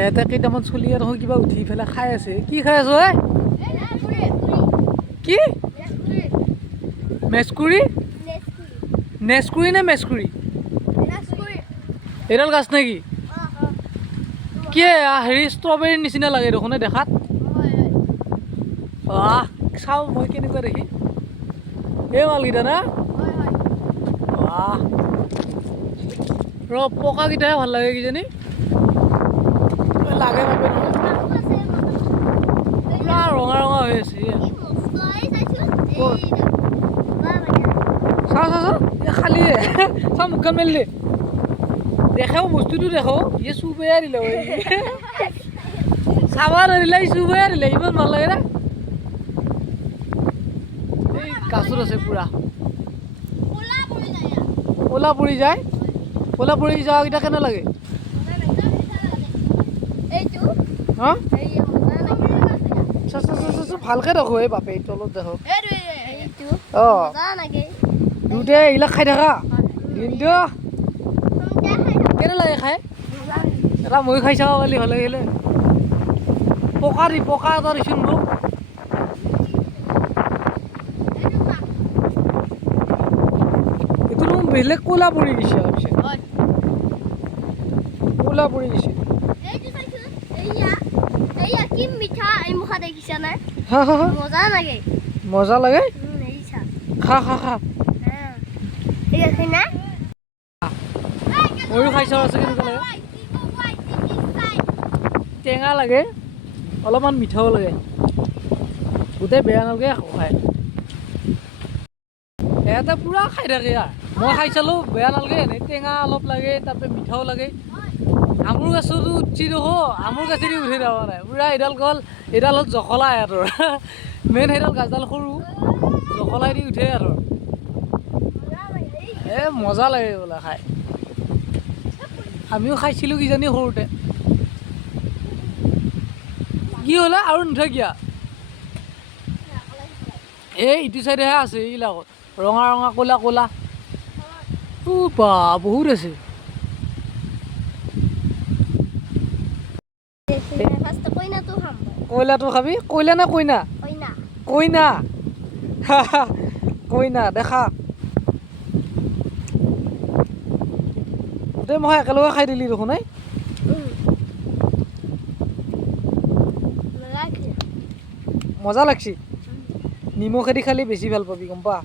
এটা কেইটামান চলি আৰু কিবা উঠি পেলাই খাই আছে। কি খাই আছো ঐ? কি মেচকুৰি? নেচকুৰি নে মেচকুৰি? এইডাল গাছ নেকি? কি হেৰি ষ্ট্ৰবেৰীৰ নিচিনা লাগে দেখোন দেখাত। চাওঁ মই কেনেকুৱা দেখি। এই মালকেইটা না ৰ পকাকেইটাহে ভাল লাগে কিজানি লাগে বাবে পুৰা ৰঙা ৰঙা হৈ আছে। চাওঁ চাওঁ চাওঁ খালি চাওঁ মুখখন মেলিলে দেখাও বস্তুটো দেখো ইয়ে চুবেয়া দিলে চাব ধৰিলে চুবেয়া দিলে ইমান ভাল লাগে না। এই গাছত আছে পুৰা ক'লা পৰি যায়। ক'লা পৰি যোৱাকেইটা কেনে লাগে? ভালকে দেখো এই বাপে তলত দেখো দুটাই এইবিলাক খাই থাকা দিনটো কেনে লাগে খাই? এটা মই খাই চাব পালি ভাল লাগিলে। পকা দি পকা এটা দিছোন মোক। এইটো বেলেগ ক'লা পৰি গৈছে ক'লা পৰি গৈছে। মজা লাগে খা খা খা ময়ো খাই চাব আছে কেনেকুৱা লাগে। টেঙা লাগে অলপমান মিঠাও লাগে গোটেই বেয়া নালাগে খাই। সিহঁতে পুৰা খাই থাকে মই খাই চালোঁ বেয়া নালাগে এনেই টেঙা অলপ লাগে তাৰপৰা মিঠাও লাগে। আমৰ গছতো উঠি দেখো আমৰ গছেদি উঠি যাব নাই পুৰা এডাল গ'ল এডাল হ'ল জখলা আৰু মেইন সেইডাল গাছডাল সৰু জখলাই দি উঠে আৰু মজা লাগে বোলে খাই। আমিও খাইছিলোঁ কিজানি সৰুতে। কি হ'লে আৰু নুঠে কিয়া এই ইটো চাইডেহে আছে এইবিলাকত ৰঙা ৰঙা ক'লা ক'লা বা বহুত আছে। কয়লাটো খাবি? কয়লা না কইনা? কইনা কইনা দেখা গোটেই মই একেলগে খাই দিলি দেখোন। মজা লাগছি নিমখেদি খালি বেছি ভাল পাবি গম পা।